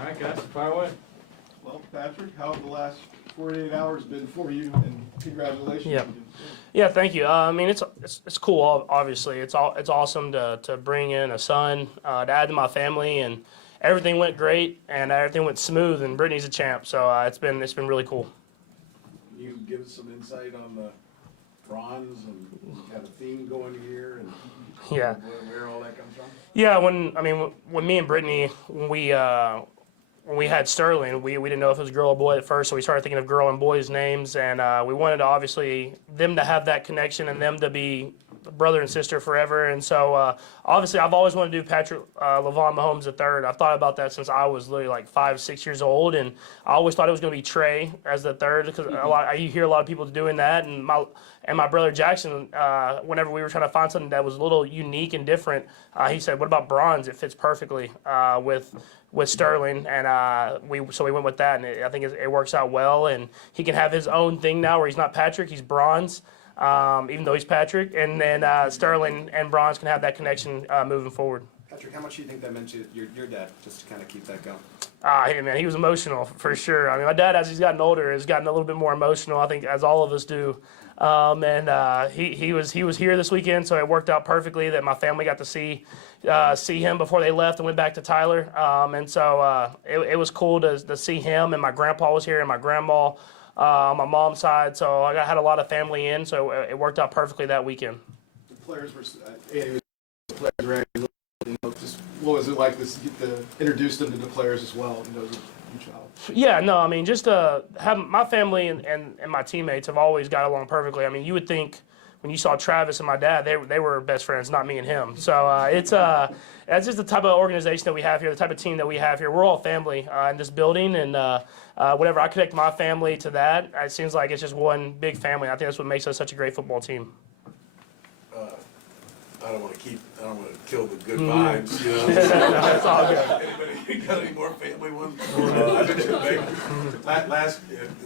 All right, guys, fire away. Well, Patrick, how have the last 48 hours been for you? And congratulations. Yeah. Yeah, thank you. I mean, it's cool. Obviously, it's awesome to bring in a son to add to my family, and everything went great and everything went smooth. And Brittany's a champ, so it's been really cool. Can you give us some insight on the bronze and kind of theme going here and Yeah. where all that comes from? Yeah, when me and Brittany, when we had Sterling, we didn't know if it was girl or boy at first, so we started thinking of girl and boys' names, and we wanted to obviously them to have that connection and them to be brother and sister forever. And so obviously I've always wanted to do Patrick Mahomes III. I've thought about that since I was literally like 5-6 years old, and I always thought it was going to be Trey as the third because you hear a lot of people doing that. And my brother Jackson, whenever we were trying to find something that was a little unique and different, he said, "What about bronze? It fits perfectly with Sterling," and we went with that, and I think it works out well. And he can have his own thing now, where he's not Patrick, he's bronze, even though he's Patrick. And then Sterling and bronze can have that connection moving forward. Patrick, how much do you think that meant to your dad, just to kind of keep that going? Hey man, he was emotional for sure. I mean, my dad, as he's gotten older, has gotten a little bit more emotional, I think, as all of us do. And he was here this weekend, so it worked out perfectly that my family got to see him before they left and went back to Tyler. And so it was cool to see him, and my grandpa was here and my grandma on my mom's side. So I had a lot of family in, so it worked out perfectly that weekend. The players were, Andy was the players were, just what was it like to get to introduce them to the players as well? You know, as a child. Yeah, no, I mean, just have my family and my teammates have always got along perfectly. I mean, you would think when you saw Travis and my dad, they were best friends, not me and him. So that's just the type of organization that we have here, the type of team that we have here. We're all family in this building, and whenever I connect my family to that, it seems like it's just one big family. I think that's what makes us such a great football team. I don't want to kill the good vibes, you know. That's all good. Anybody got any more family ones?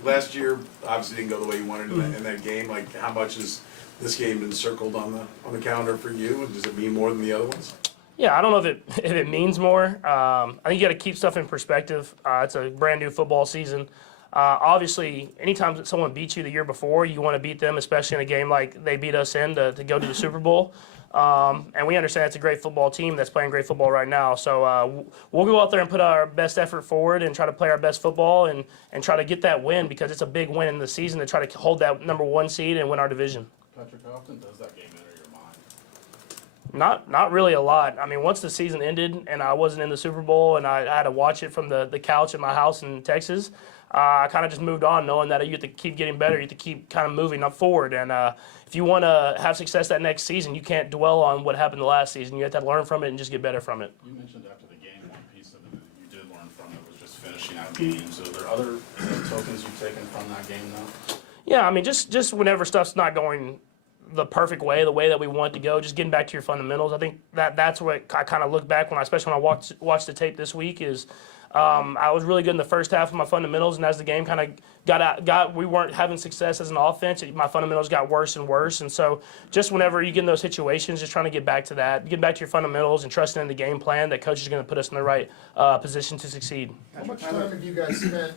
Last year, obviously didn't go the way you wanted in that game. Like, how much has this game been circled on the calendar for you? Does it mean more than the other ones? Yeah, I don't know if it means more. I think you got to keep stuff in perspective. It's a brand new football season. Obviously, anytime someone beats you the year before, you want to beat them, especially in a game like they beat us in to go to the Super Bowl. And we understand it's a great football team that's playing great football right now. So we'll go out there and put our best effort forward and try to play our best football and try to get that win, because it's a big win in the season to try to hold that #1 seed and win our division. Patrick, how often does that game enter your mind? Not really a lot. I mean, once the season ended and I wasn't in the Super Bowl and I had to watch it from the couch at my house in Texas, I kind of just moved on, knowing that you have to keep getting better. You have to keep kind of moving up forward. And if you want to have success that next season, you can't dwell on what happened the last season. You have to learn from it and just get better from it. You mentioned after the game, one piece of it that you did learn from it was just finishing out games. So are there other tokens you've taken from that game now? Yeah, I mean, just whenever stuff's not going the perfect way, the way that we want it to go, just getting back to your fundamentals. I think that's what I kind of look back when, especially when I watched the tape this week, is I was really good in the first half of my fundamentals, and as the game kind of we weren't having success as an offense. My fundamentals got worse and worse, and so just whenever you get in those situations, just trying to get back to that, get back to your fundamentals, and trusting in the game plan that coach is going to put us in the right position to succeed. How much time have you guys spent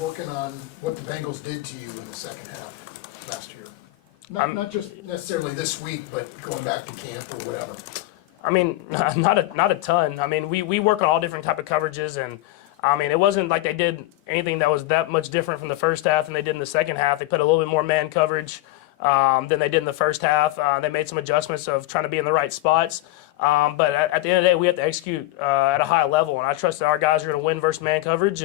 working on what the Bengals did to you in the second half last year? Not just necessarily this week, but going back to camp or whatever. I mean, not a ton. I mean, we work on all different type of coverages, and I mean, it wasn't like they did anything that was that much different from the first half than they did in the second half. They put a little bit more man coverage than they did in the first half. They made some adjustments of trying to be in the right spots. But at the end of the day, we have to execute at a high level, and I trust that our guys are going to win versus man coverage.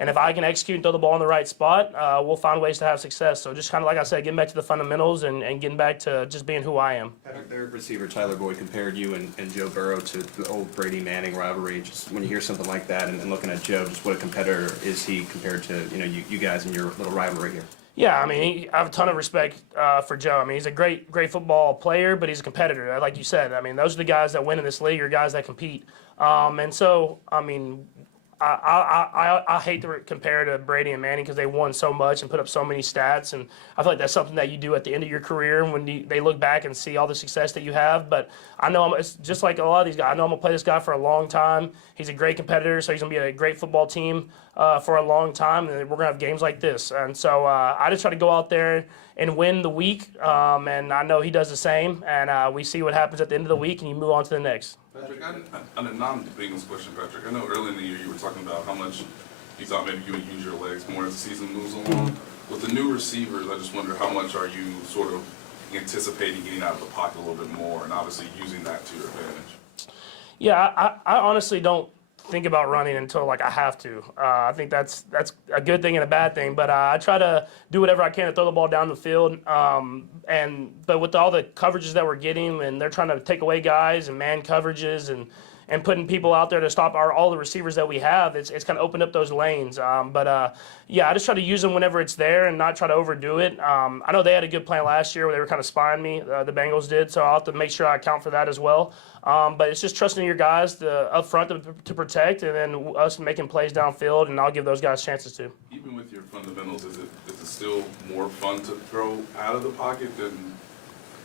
And if I can execute and throw the ball in the right spot, we'll find ways to have success. So just kind of like I said, getting back to the fundamentals and getting back to just being who I am. Patrick, their receiver Tyler Boyd compared you and Joe Burrow to the old Brady Manning rivalry. Just when you hear something like that and looking at Joe, just what a competitor is he compared to you guys and your little rivalry here? Yeah, I mean, I have a ton of respect for Joe. I mean, he's a great football player, but he's a competitor, like you said. I mean, those are the guys that win in this league, or guys that compete. And so, I mean, I hate to compare to Brady and Manning because they won so much and put up so many stats, and I feel like that's something that you do at the end of your career when they look back and see all the success that you have. But I know it's just like a lot of these guys. I know I'm gonna play this guy for a long time. He's a great competitor, so he's gonna be a great football team for a long time, and we're gonna have games like this. And so I just try to go out there and win the week, and I know he does the same. And we see what happens at the end of the week, and you move on to the next. Patrick, on a non-Bengals question, Patrick, I know early in the year you were talking about how much you thought maybe you would use your legs more as the season moves along. With the new receivers, I just wonder how much are you sort of anticipating getting out of the pocket a little bit more and obviously using that to your advantage? Yeah, I honestly don't think about running until like I have to. I think that's a good thing and a bad thing. But I try to do whatever I can to throw the ball down the field. But with all the coverages that we're getting, and they're trying to take away guys and man coverages and putting people out there to stop all the receivers that we have, it's kind of opened up those lanes. Yeah, I just try to use them whenever it's there and not try to overdo it. I know they had a good plan last year where they were kind of spying me, the Bengals did, so I'll have to make sure I account for that as well. But it's just trusting your guys up front to protect, and then us making plays downfield, and I'll give those guys chances too. Even with your fundamentals, is it still more fun to throw out of the pocket than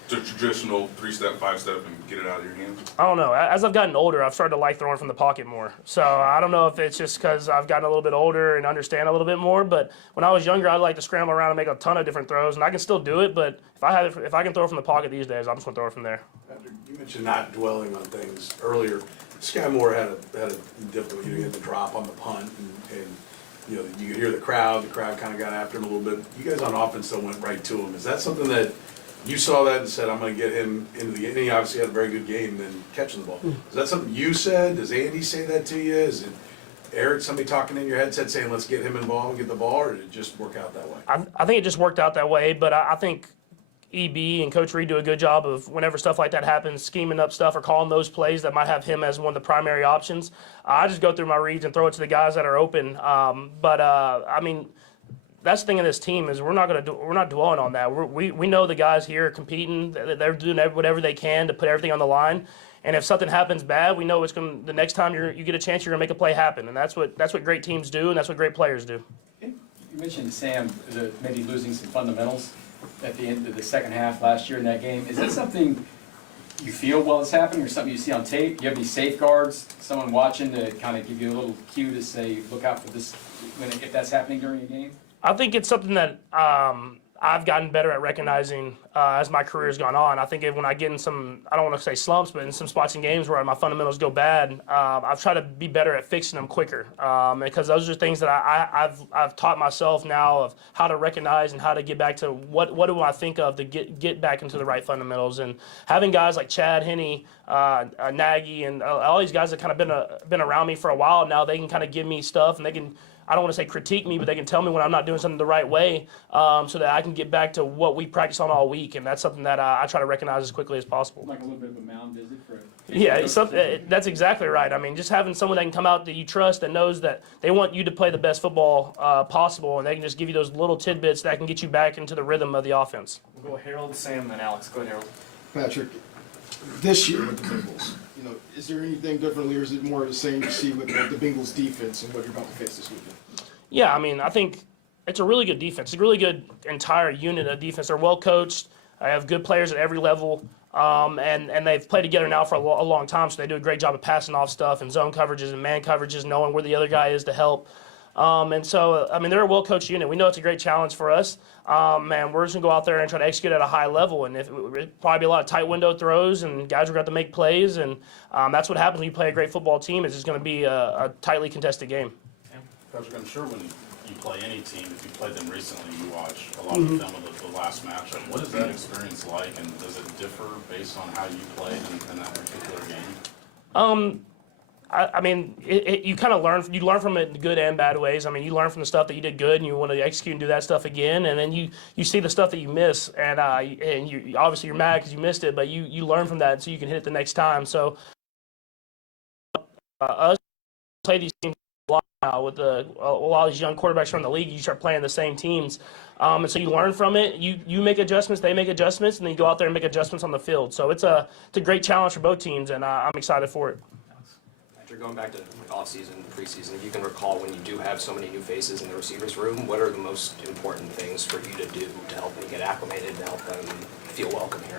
the traditional 3-step, 5-step and get it out of your hands? I don't know. As I've gotten older, I've started to like throwing from the pocket more. So I don't know if it's just because I've gotten a little bit older and understand a little bit more. But when I was younger, I'd like to scramble around and make a ton of different throws, and I can still do it. But if I can throw from the pocket these days, I'm just gonna throw it from there. Patrick, you mentioned not dwelling on things earlier. Sky Moore had a difficulty getting the drop on the punt, and you know, you could hear the crowd kind of got after him a little bit. You guys on offense still went right to him. Is that something that you saw that and said, I'm going to get him into the game? And he obviously had a very good game then catching the ball. Is that something you said? Does Andy say that to you? Is it Eric, somebody talking in your headset saying, let's get him involved and get the ball, or did it just work out that way? I think it just worked out that way, but I think EB and Coach Reed do a good job of whenever stuff like that happens, scheming up stuff or calling those plays that might have him as one of the primary options. I just go through my reads and throw it to the guys that are open. I mean, that's the thing in this team is we're not dwelling on that. We know the guys here are competing. They're doing whatever they can to put everything on the line. And if something happens bad, we know the next time you get a chance, you're gonna make a play happen. And that's what great teams do, and that's what great players do. You mentioned, Sam, maybe losing some fundamentals at the end of the second half last year in that game. Is that something you feel while it's happening, or something you see on tape? Do you have any safeguards, someone watching to kind of give you a little cue to say, look out for this if that's happening during a game? I think it's something that I've gotten better at recognizing as my career has gone on. I think when I get in some, I don't want to say slumps, but in some spots in games where my fundamentals go bad, I've tried to be better at fixing them quicker because those are things that I've taught myself now of how to recognize and how to get back to what do I think of to get back into the right fundamentals. And having guys like Chad Henne, Nagy, and all these guys that kind of been around me for a while now, they can kind of give me stuff, and they can, I don't want to say critique me, but they can tell me when I'm not doing something the right way so that I can get back to what we practice on all week. And that's something that I try to recognize as quickly as possible. Like a little bit of a mound visit for Yeah, that's exactly right. I mean, just having someone that can come out that you trust, that knows that they want you to play the best football possible, and they can just give you those little tidbits that can get you back into the rhythm of the offense. We'll go Harold, Sam, then Alex. Go ahead, Harold. Patrick, this year with the Bengals, is there anything differently, or is it more of the same you see with the Bengals defense and what you're about to face this weekend? Yeah, I mean, I think it's a really good defense. It's a really good entire unit of defense. They're well coached. I have good players at every level, and they've played together now for a long time, so they do a great job of passing off stuff and zone coverages and man coverages, knowing where the other guy is to help. And so, I mean, they're a well-coached unit. We know it's a great challenge for us, and we're just going to go out there and try to execute at a high level. And it'll probably be a lot of tight window throws, and guys are going to have to make plays, and that's what happens when you play a great football team. It's just going to be a tightly contested game. Patrick, I'm sure when you play any team, if you played them recently, you watch a lot of the film of the last matchup. What is that experience like, and does it differ based on how you played in that particular game? I mean, you kind of learn from it in good and bad ways. I mean, you learn from the stuff that you did good, and you want to execute and do that stuff again. And then you see the stuff that you miss, and you obviously you're mad because you missed it, but you learn from that so you can hit it the next time. So us play these teams a lot now with a lot of these young quarterbacks from the league. You start playing the same teams, and so you learn from it. You make adjustments, they make adjustments, and then you go out there and make adjustments on the field. So it's a great challenge for both teams, and I'm excited for it. After going back to off-season, preseason, if you can recall when you do have so many new faces in the receivers room, what are the most important things for you to do to help them get acclimated, to help them feel welcome here?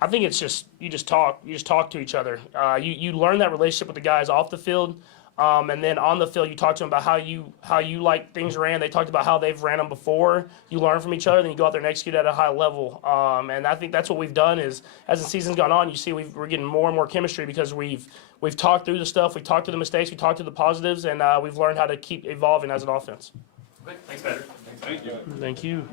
I think it's just you just talk to each other. You learn that relationship with the guys off the field, and then on the field you talk to them about how you like things ran. They talked about how they've ran them before. You learn from each other, then you go out there and execute at a high level. And I think that's what we've done. Is as the season's gone on, you see we're getting more and more chemistry because we've talked through the stuff, we talked to the mistakes, we talked to the positives, and we've learned how to keep evolving as an offense. Good, thanks, Patrick. Thank you. Thank you.